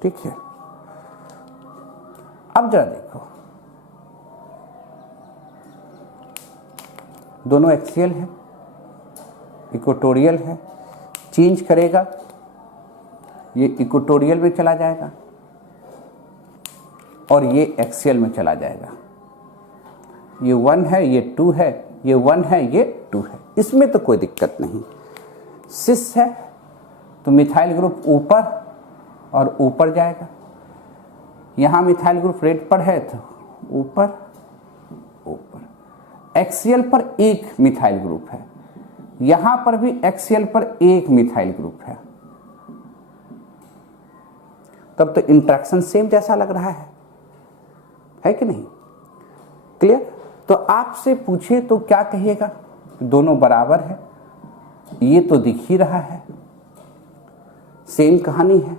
ठीक है, अब जरा देखो, दोनों एक्सियल है, इक्वेटोरियल है। चेंज करेगा, ये इक्वेटोरियल में चला जाएगा और ये एक्सियल में चला जाएगा। ये 1 है, ये 2 है, ये 1 है, ये 2 है। इसमें तो कोई दिक्कत नहीं। सिस है तो मिथाइल ग्रुप ऊपर और ऊपर जाएगा। यहां मिथाइल ग्रुप रेड पर है तो ऊपर ऊपर। एक्सियल पर एक मिथाइल ग्रुप है, यहां पर भी एक्सियल पर एक मिथाइल ग्रुप है। तब तो इंटरेक्शन सेम जैसा लग रहा है कि नहीं? क्लियर? तो आपसे पूछे तो क्या कहिएगा? दोनों बराबर है, ये तो दिख ही रहा है, सेम कहानी है।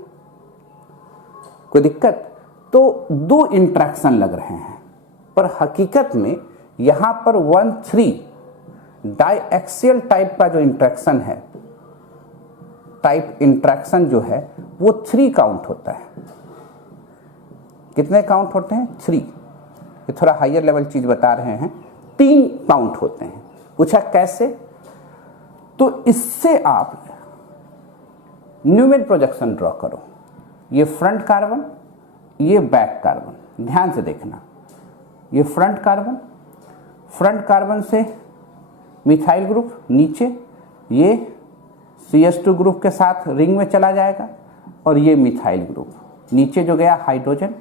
कोई दिक्कत? तो 2 इंटरेक्शन लग रहे हैं, पर हकीकत में यहां पर 1 3 डाइएक्सियल टाइप का जो इंटरेक्शन है, टाइप इंटरेक्शन जो है वो 3 काउंट होता है। कितने काउंट होते हैं? 3। ये थोड़ा हायर लेवल चीज बता रहे हैं। 3 काउंट होते हैं। पूछा कैसे? तो इससे आप न्यूमेन प्रोजेक्शन ड्रॉ करो। ये फ्रंट कार्बन, ये बैक कार्बन, ध्यान से देखना। ये फ्रंट कार्बन से मिथाइल ग्रुप नीचे, ये CH2 ग्रुप के साथ रिंग में चला जाएगा और ये मिथाइल ग्रुप नीचे जो गया हाइड्रोजन,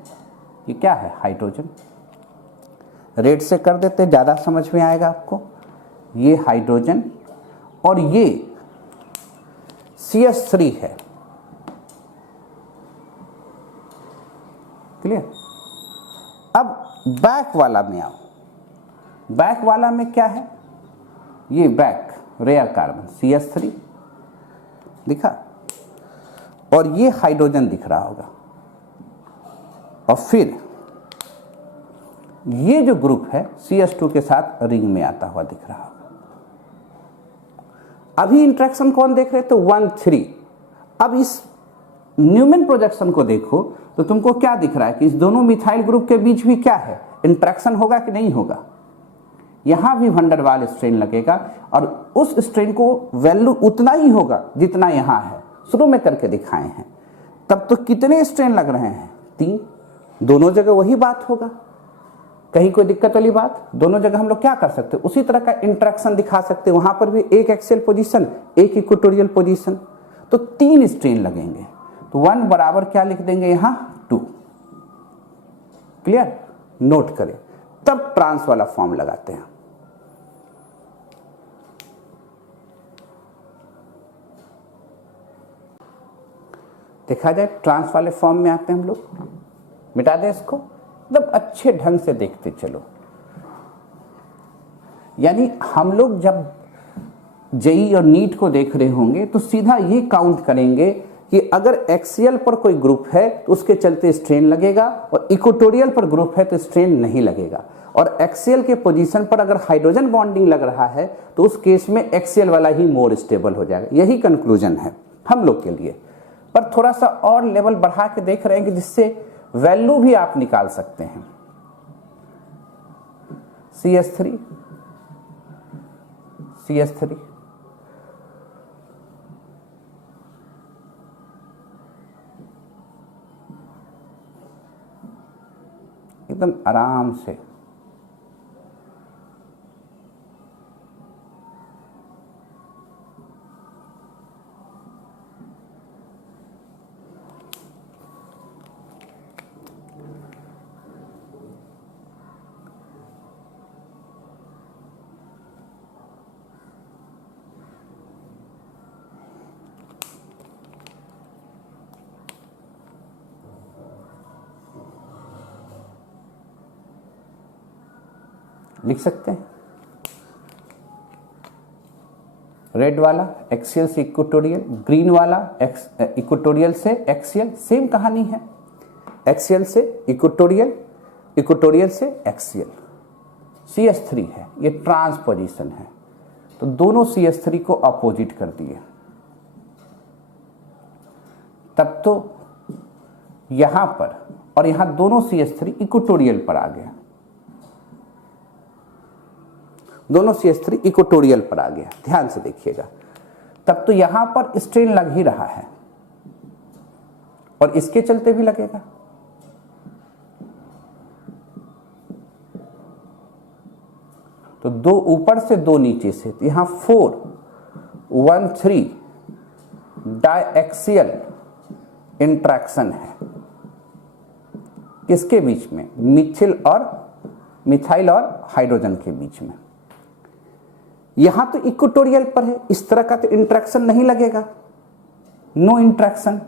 ये क्या है? हाइड्रोजन। रेड से कर देते, ज़्यादा समझ में आएगा आपको। ये हाइड्रोजन और ये CH3 है। क्लियर? अब बैक वाला में आओ। बैक वाला में क्या है? ये बैक रेयर कार्बन CH3 दिखा, और ये हाइड्रोजन दिख रहा होगा, और फिर ये जो ग्रुप है CH2 के साथ रिंग में आता हुआ दिख रहा होगा। अभी इंटरेक्शन कौन देख रहे? तो 1 3। अब इस न्यूमेन प्रोजेक्शन को देखो तो तुमको क्या दिख रहा है कि इस दोनों मिथाइल ग्रुप के बीच भी क्या है? इंटरेक्शन होगा कि नहीं होगा? यहां भी वैन डर वाल स्ट्रेन लगेगा और उस स्ट्रेन को वैल्यू उतना ही होगा जितना यहां है। शुरू में करके दिखाए हैं। तब तो कितने स्ट्रेन लग रहे हैं? 3। दोनों जगह वही बात होगा, कहीं कोई दिक्कत वाली बात? दोनों जगह हम लोग क्या कर सकते हैं? उसी तरह का इंटरेक्शन दिखा सकते हैं। वहां पर भी एक एक्सियल पोजीशन, एक इक्वेटोरियल पोजीशन, तो 3 स्ट्रेन लगेंगे। तो 1 बराबर क्या लिख देंगे यहां? 2। क्लियर? नोट करें, तब ट्रांस वाला फॉर्म लगाते हैं। देखा जाए ट्रांस वाले फॉर्म में आते हैं हम लोग, मिटा दें इसको, मतलब अच्छे ढंग से देखते चलो। यानी हम लोग जब जेई और नीट को देख रहे होंगे तो सीधा ये काउंट करेंगे कि अगर एक्सियल पर कोई ग्रुप है तो उसके चलते स्ट्रेन लगेगा, और इक्वेटोरियल पर ग्रुप है तो स्ट्रेन नहीं लगेगा। और एक्सियल के पोजीशन पर अगर हाइड्रोजन बॉन्डिंग लग रहा है तो उस केस में एक्सियल वाला ही मोर स्टेबल हो जाएगा। यही कंक्लूजन है हम लोग के लिए, पर थोड़ा सा और लेवल बढ़ा के देख रहे हैं कि जिससे वैल्यू भी आप निकाल सकते हैं। CH3 एकदम आराम से लिख सकते हैं। रेड वाला एक्सियल से इक्वेटोरियल, ग्रीन वाला इक्वेटोरियल से एक्सियल, सेम कहानी है, एक्सियल से इक्वेटोरियल, इक्वेटोरियल से एक्सियल। CH3 है, ये ट्रांस पोजीशन है, तो दोनों CH3 को अपोजिट कर दिए। तब तो यहां पर और यहां दोनों CH3 इक्वेटोरियल पर आ गया, दोनों CH3 इक्वेटोरियल पर आ गया। ध्यान से देखिएगा, तब तो यहां पर स्ट्रेन लग ही रहा है और इसके चलते भी लगेगा। तो दो ऊपर से दो नीचे से, तो यहां 4 1 3 डायएक्सियल इंट्रैक्शन है। किसके बीच में? मिथाइल और हाइड्रोजन के बीच में। यहां तो इक्वेटोरियल पर है, इस तरह का तो इंट्रैक्शन नहीं लगेगा, नो इंट्रैक्शन।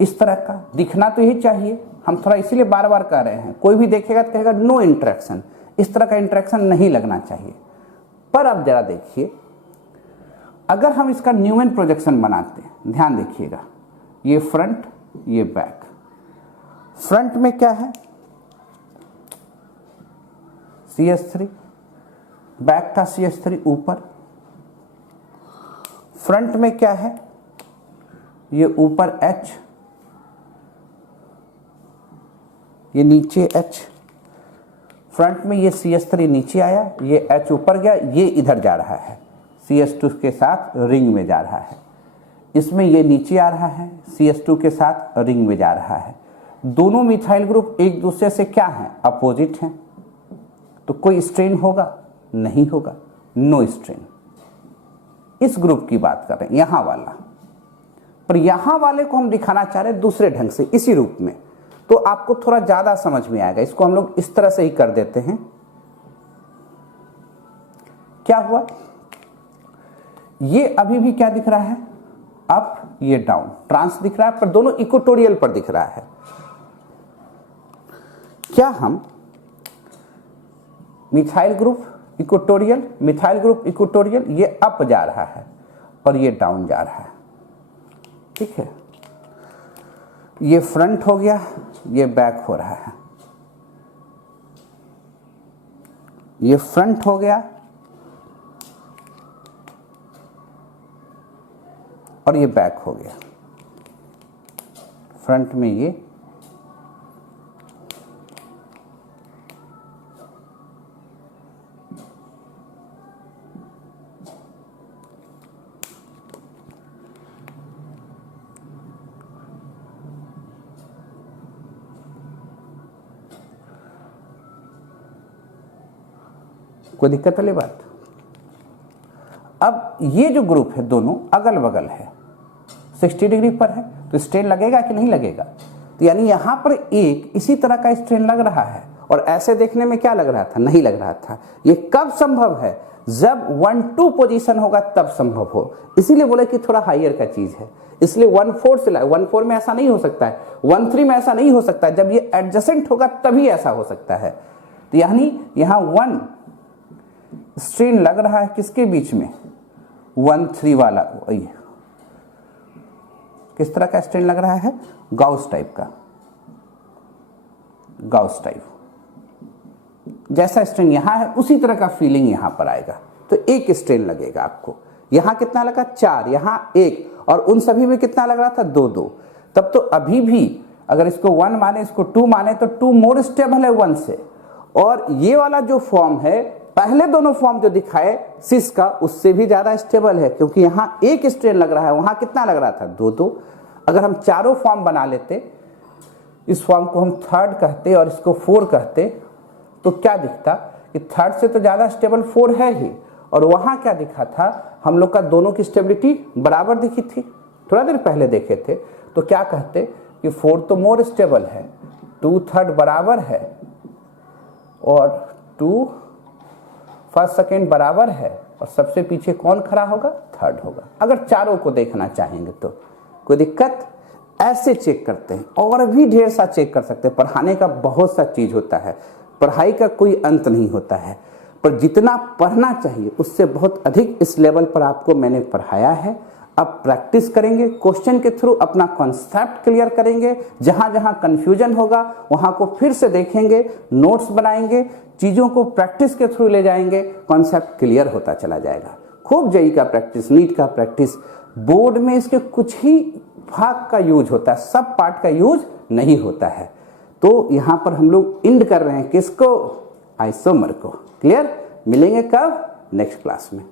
इस तरह का दिखना तो यही चाहिए, हम थोड़ा इसीलिए बार बार कह रहे हैं, कोई भी देखेगा तो कहेगा नो इंट्रैक्शन, इस तरह का इंट्रैक्शन नहीं लगना चाहिए। पर अब जरा देखिए, अगर हम इसका न्यूमैन प्रोजेक्शन बनाते हैं, ध्यान देखिएगा, ये फ्रंट ये बैक। फ्रंट में क्या है? CH3, बैक का CH3 ऊपर। फ्रंट में क्या है? ये ऊपर H, ये नीचे H। फ्रंट में ये CH3 नीचे आया, ये H ऊपर गया, ये इधर जा रहा है, CH2 के साथ रिंग में जा रहा है। इसमें ये नीचे आ रहा है, CH2 के साथ रिंग में जा रहा है। दोनों मिथाइल ग्रुप एक दूसरे से क्या हैं? अपोजिट हैं। तो कोई स्ट्रेन होगा? नहीं होगा, नो स्ट्रेन। इस ग्रुप की बात कर रहे हैं, यहां वाला। पर यहां वाले को हम दिखाना चाह रहे हैं दूसरे ढंग से, इसी रूप में, तो आपको थोड़ा ज्यादा समझ में आएगा। इसको हम लोग इस तरह से ही कर देते हैं। क्या हुआ? ये अभी भी क्या दिख रहा है? अप, ये डाउन, ट्रांस दिख रहा है, पर दोनों इक्वेटोरियल पर दिख रहा है। क्या हम methyl group equatorial, methyl group equatorial, ये अप जा रहा है और ये डाउन जा रहा है, ठीक है। ये फ्रंट हो गया, ये बैक हो रहा है, ये फ्रंट हो गया और ये बैक हो गया। फ्रंट में ये, कोई दिक्कत वाली बात? अब ये जो ग्रुप है दोनों अगल बगल है, 60 डिग्री पर है, तो स्ट्रेन लगेगा कि नहीं लगेगा? तो यानी यहां पर एक इसी तरह का स्ट्रेन लग रहा है और ऐसे देखने में क्या लग रहा था, नहीं लग रहा था। ये कब संभव है, जब 1-2 पोजीशन होगा तब संभव हो। इसीलिए बोले कि थोड़ा हायर का चीज है, इसलिए 1-4 से 1-4 में ऐसा नहीं हो सकता है, 1-3 में ऐसा नहीं हो सकता है, जब ये एडजेसेंट होगा तभी ऐसा हो सकता है। तो यानी यहां 1 स्ट्रेन लग रहा है किसके बीच में, 1-3 वाला। किस तरह का स्ट्रेन लग रहा है, गाउस टाइप का, गाउस टाइप जैसा स्ट्रेन यहां है उसी तरह का फीलिंग यहां पर आएगा। तो एक स्ट्रेन लगेगा आपको। यहां कितना लगा, 4, यहां 1, और उन सभी में कितना लग रहा था, 2-2। तब तो अभी भी अगर इसको 1 माने, इसको 2 माने, तो 2 मोर स्टेबल है 1 से। और ये वाला जो फॉर्म है, पहले दोनों फॉर्म जो दिखाए सिस का, उससे भी ज्यादा स्टेबल है, क्योंकि यहां एक स्ट्रेन लग रहा है, वहां कितना लग रहा था, 2-2। अगर हम चारों फॉर्म बना लेते, इस फॉर्म को हम 3rd कहते और इसको 4 कहते, तो क्या दिखता कि 3rd से तो ज्यादा स्टेबल 4 है ही। और वहां क्या दिखा था, हम लोग का दोनों की स्टेबिलिटी बराबर दिखी थी, थोड़ा देर पहले देखे थे। तो क्या कहते कि 4 तो मोर स्टेबल है, 2/3 बराबर है, और 2 फर्स्ट सेकेंड बराबर है, और सबसे पीछे कौन खड़ा होगा, 3rd होगा। अगर चारों को देखना चाहेंगे तो कोई दिक्कत, ऐसे चेक करते हैं। और भी ढेर सा चेक कर सकते हैं, पढ़ाने का बहुत सा चीज होता है, पढ़ाई का कोई अंत नहीं होता है, पर जितना पढ़ना चाहिए उससे बहुत अधिक इस लेवल पर आपको मैंने पढ़ाया है। अब प्रैक्टिस करेंगे, क्वेश्चन के थ्रू अपना कॉन्सेप्ट क्लियर करेंगे, जहां जहां कंफ्यूजन होगा वहां को फिर से देखेंगे, नोट्स बनाएंगे, चीजों को प्रैक्टिस के थ्रू ले जाएंगे, कॉन्सेप्ट क्लियर होता चला जाएगा। खूब जेईई का प्रैक्टिस, नीट का प्रैक्टिस। बोर्ड में इसके कुछ ही भाग का यूज होता है, सब पार्ट का यूज नहीं होता है। तो यहां पर हम लोग इंड कर रहे हैं किसको, आइसोमर को। क्लियर, मिलेंगे कब, नेक्स्ट क्लास में।